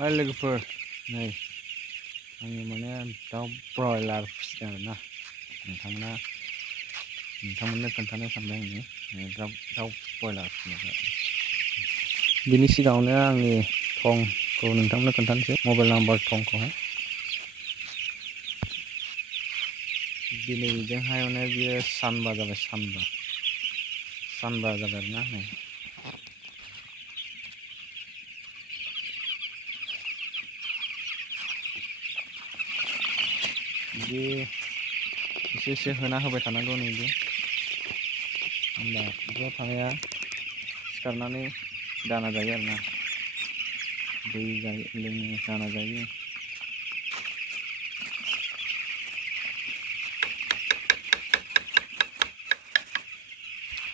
Hai लोगोफोर नै आङो माने दाउ ब्रयलार फिसिदों आरोना नोंथांमोननो खोन्थानो सानदों आङो दाउ ब्रयलार फिसिनायखौ। बिनि सिगाङावनो आंनि थंखौ नोंथांमोननो खोन्थानोसै मबाइल नाम्बार थंखौहाय। दिनैजोंहाय माने बियो सानबा जाबाय सानबा जाबाय आरोना नै। बिदि एसे होना होबाय थानांगौ नैदि होमबा बेयाव थानाया सिखारनानै दाना जायो आरोना दै जायो लोङो दाना जायो।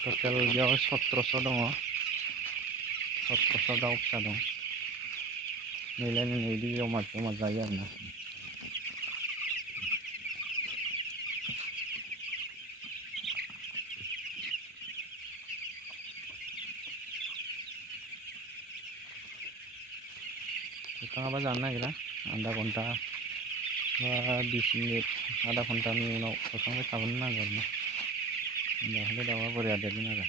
टटेल बेयाव 1700 दङ, 1700 दाउ फिसा दं। नैलाय बिदि जमा जायो आरोना। नोंथाङाबा जानो नागिरा आधा घन्टा बा 20 मिनिट आधा घन्टानि उनाव होखांबाय थाबोनो नांगौ आरोना। होमबाहाय दाउआ बरिया देरगोन आरो।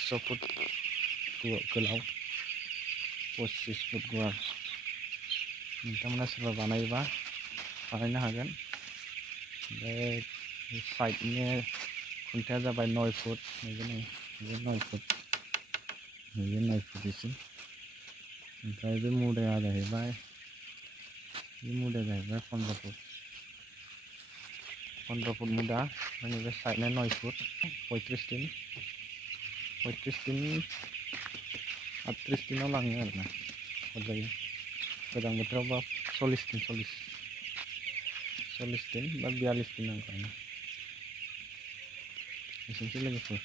100 फुट गोलाव, 25 फुट गुवार। नोंथांमोना सोरबा बानायोबा बानायनो हागोन। ओमफ्राय साइडनि खुन्थाया जाबाय 9 फुट, नैबे 9 फुट, नैबे 9 फुट एसे। ओमफ्राय बे मुदाया जाहैबाय 15 फुट। 15 फुट मुदा, नैबे साइडना 9 फुट, 35 दिन 38 दिनाव लाङो आरोना हरजायो। गोजां बोथोरावबा 40 दिन बा 42 दिन नांगौ आरोना। एसेनोसै लोगोफोर।